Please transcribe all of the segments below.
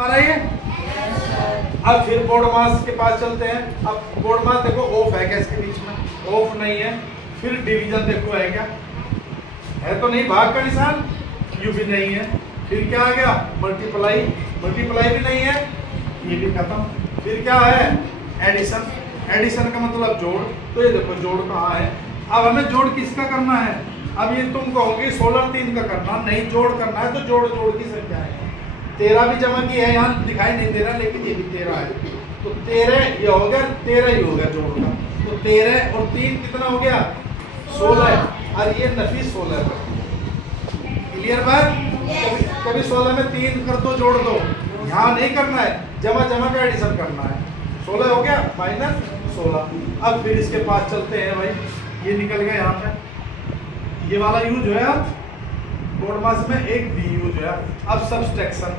हमारा ये अब फिर बोर्ड मास के पास चलते हैं। अब बोर्ड मास देखो ऑफ है क्या इसके बीच में? ऑफ नहीं है। फिर डिवीजन देखो है क्या? है तो नहीं, भाग का निशान यू भी नहीं है। फिर क्या आ गया? मल्टीप्लाई, मल्टीप्लाई भी नहीं है, ये भी खत्म। फिर क्या है? एडिशन, एडिशन का मतलब जोड़। तो ये देखो जोड़ कहाँ है। अब हमें जोड़ किसका करना है? अब ये तुम कहोगे 16 3 का करना, नहीं जोड़ करना है तो जोड़ जोड़ की संख्या है। 13 भी जमा की है, यहाँ दिखाई नहीं दे रहा लेकिन ये भी 13 है। तो 13 ये हो गया, 13 ही हो गया जोड़ का। तो 13 और 3 कितना हो गया? 16। और ये नफी 16 पर। क्लियर बात? कभी 16 में 3 कर दो, जोड़ दो, यहाँ नहीं करना है, जमा जमा का एडिशन करना है। 16 हो गया माइनस 16। अब फिर इसके पास चलते हैं भाई, ये निकल गया यहाँ पे, ये वाला यूज है बोर्ड मास में, एक बी यूज है। अब सब्सट्रैक्शन,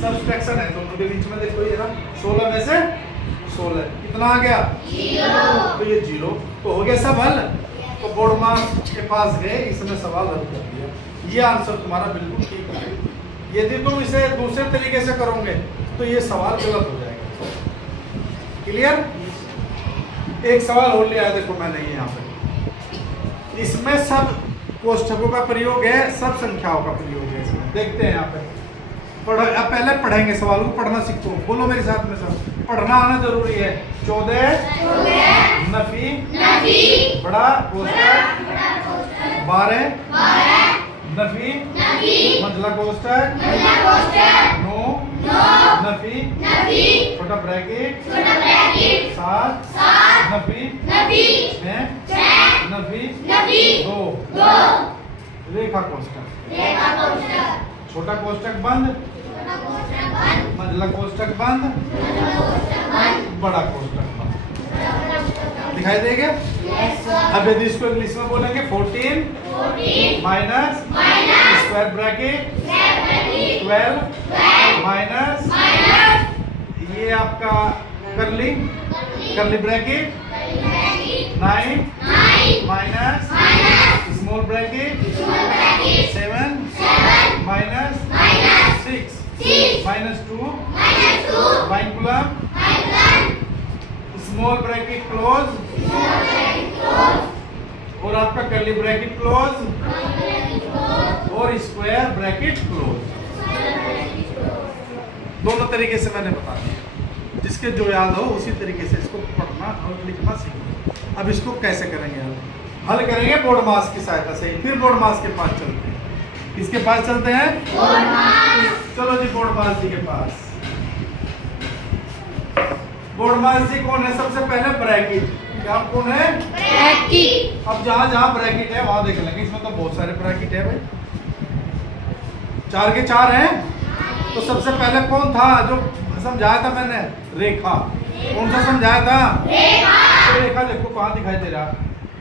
सब्सट्रैक्शन है दोनों के बीच में। देखो ये ना 16 में से 16 कितना आ गया? 0। तो ये 0 तो हो गया सब हल। तो बोर्ड मास के पास गए, इसने सवाल हल कर दिया। ये आंसर तुम्हारा बिल्कुल ठीक है। यदि तुम इसे दूसरे तरीके से करोगे तो ये सवाल गलत हो जाएगा। क्लियर? एक सवाल और लिया है देखो मैंने यहाँ पे, इसमें सब कोष्ठकों का प्रयोग है, सब संख्याओं का प्रयोग है इसमें। देखते हैं यहाँ पे अब पहले पढ़ेंगे, सवाल को पढ़ना सीखो। बोलो मेरे साथ में सब, पढ़ना आना जरूरी है। 14 नफी बड़ा कोष्ठक 12 नफी मंझला कोष्ठक 9 नफी छोटा ब्रैकेट 7 नफी 6 नफी 2 रेखा कोष्ठक। छोटा कोष्ठक बंद, मंझला कोष्ठक बंद, बड़ा कोष्ठक बंद। दिखाई देगा? अब यदि इसको इंग्लिश में बोलेंगे 14 माइनस स्क्वायर ब्रैकेट 12 माइनस ये आपका curly bracket 9 minus small bracket 7 minus 6 minus 2 vinculum small bracket close और आपका कर्ली ब्रैकेट क्लोज और स्क्वायर ब्रैकेट क्लोज। दोनों तरीके से मैंने बता दिया, जिसके जो याद हो उसी तरीके से इसको पढ़ना और लिखना सीखो। अब इसको कैसे करेंगे? हल करेंगे बोर्ड मास की सहायता से। फिर बोर्ड मास के पास चलते हैं। किसके पास चलते हैं? चलो जी बोर्ड मास जी के पास। बोर्ड मास जी कौन है? सबसे पहले ब्रैकेट। क्या कौन है? ब्रैकेट। अब जहां जहां ब्रैकेट है वहां देख लेंगे। इसमें तो बहुत सारे ब्रैकेट है भाई, 4 के 4 हैं। तो सबसे पहले कौन था जो समझाया था मैंने? रेखा। कौन सा समझाया था? रेखा। तो रेखा देखो कहाँ दिखाई दे रहा?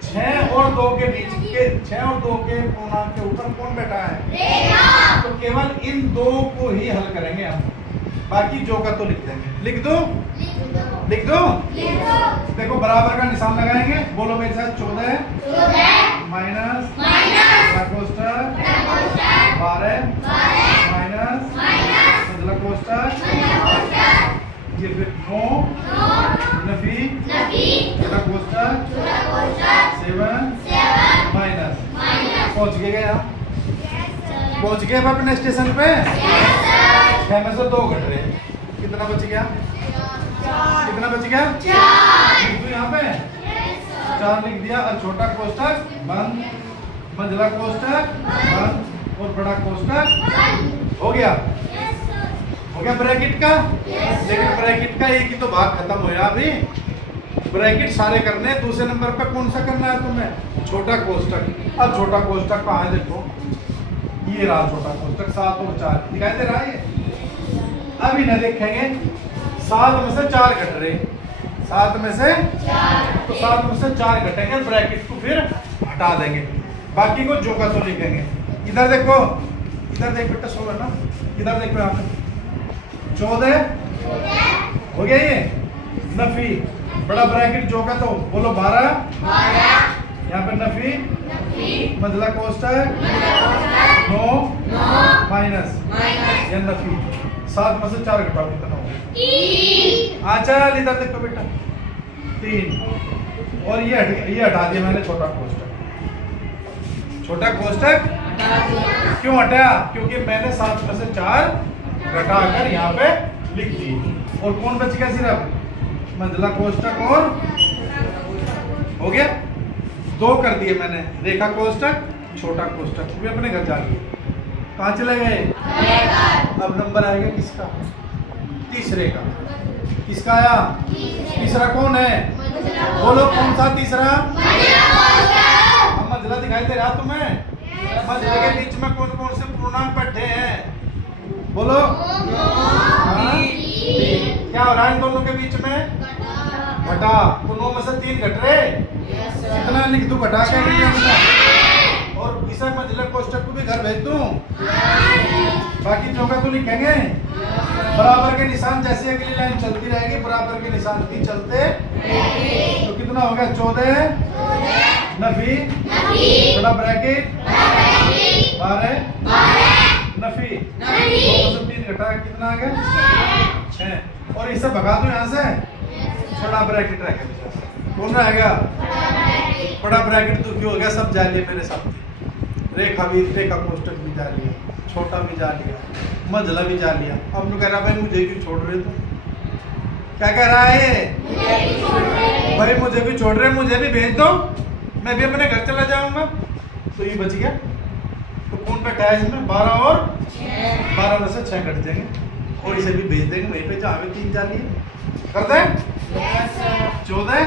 6 और 2 के बीच के, 6 और 2 के पूर्णांक के ऊपर कौन बैठा है? रेखा। तो केवल इन 2 को ही हल करेंगे हम, बाकी जो का तो लिख देंगे। लिख दो? लिख दो। देखो बराबर का निशान लगाएंगे। बोलो मेरे साथ 14 माइनस कोष्ठक 12 माइनस मंझला कोष्ठक ये फिर 9 नफी छोटा कोष्ठक 7 माइनस। पहुंच गए यहाँ? पहुंच गए अब अपने स्टेशन पे? 6 में से 2 घट रहे, कितना बच गया? कितना बच गया? 4। लिख दो यहाँ पे? 4 लिख दिया। और छोटा कोष्ठक बंद, मंझला कोष्ठक बंद और बड़ा कोष्ठक हो गया। हो गया ब्रैकेट का। लेकिन ब्रैकेट का एक ही तो भाग खत्म हो गया अभी। ब्रैकेट सारे करने, दूसरे नंबर पे कौन सा करना है तुम्हें? छोटा कोष्ठक। अब छोटा कोष्ठक कहाँ है? देखो ये रहा छोटा कोष्ठक। 7 और 4 दिखाई दे रहा है। अभी न देखेंगे 7 में से 4 घट रहे, 7 में से 4, तो 7 में से 4 घटेंगे। ब्रैकेट को फिर हटा देंगे, बाकी को जो का तो लिखेंगे। इधर देखो, इधर देख बेटा, 16 ना, इधर देखो यहाँ पे 14 हो गया। ये नफी बड़ा ब्रैकेट जो का तो बोलो 12 यहाँ पे नफी मंझला कोष्ठक 9 माइनस ये नफी 7 में से 4 घटाओ कितना होगा? चल इधर देखो बेटा 3 और ये हटा दिया मैंने छोटा कोष्टक। छोटा कोष्टक क्यों हटाया? क्योंकि मैंने 7 में से 4 घटाकर यहाँ पे लिख दी। और कौन बच गया? सिर्फ मंझला कोष्टक और हो गया 2 कर दिए मैंने, रेखा कोष्टक छोटा कोष्टक। वे अपने घर जा लिए। कहाँ चले गए? अब नंबर आएगा किसका? तीसरे का। किसका आया? तीसरा कौन है? बोलो कौन सा तीसरा? मंझला दिखाई दे रहा तुम्हें? मंझला के बीच में कौन कौन से पूर्णांक बैठे हैं? बोलो। क्या हो रहा है इन दोनों के बीच में? घटा। तो 9 में से 3 घट रहे। कितना लिख दूं घटा के? और इसे मंझला कोष्टक को भी घर भेज दूं? बाकी जो का तो लिखेंगे। बराबर के निशान जैसे अगली लाइन चलती रहेगी, बराबर के निशान भी चलते। तो कितना हो गया? 14 नफी बड़ा ब्रैकेट 12 नफी 2 में से 3 घटा कितना आ गया? 6। और इसे भगा दो यहाँ से, बड़ा ब्रैकेट रह गया। कौन रहेगा? बड़ा ब्रैकेट तो क्यों हो गया? सब जा लिए मेरे साथ। रेखा कोष्टक भी जा लिया, छोटा भी जा लिया, मंझला भी जा लिया। अब तो कह रहा भाई मुझे क्यों छोड़ रहे? तो क्या कह रहा है? भाई मुझे भी छोड़ रहे, मुझे भी भेज दो, मैं भी अपने घर चला जाऊंगा। तो ये बच गया। तो कौन बैठा है इसमें? 12 और 12 में से 6 कट जाएंगे और इसे भी भेज देंगे वहीं पे जहाँ पे 3 जा लिए। कर दें? 14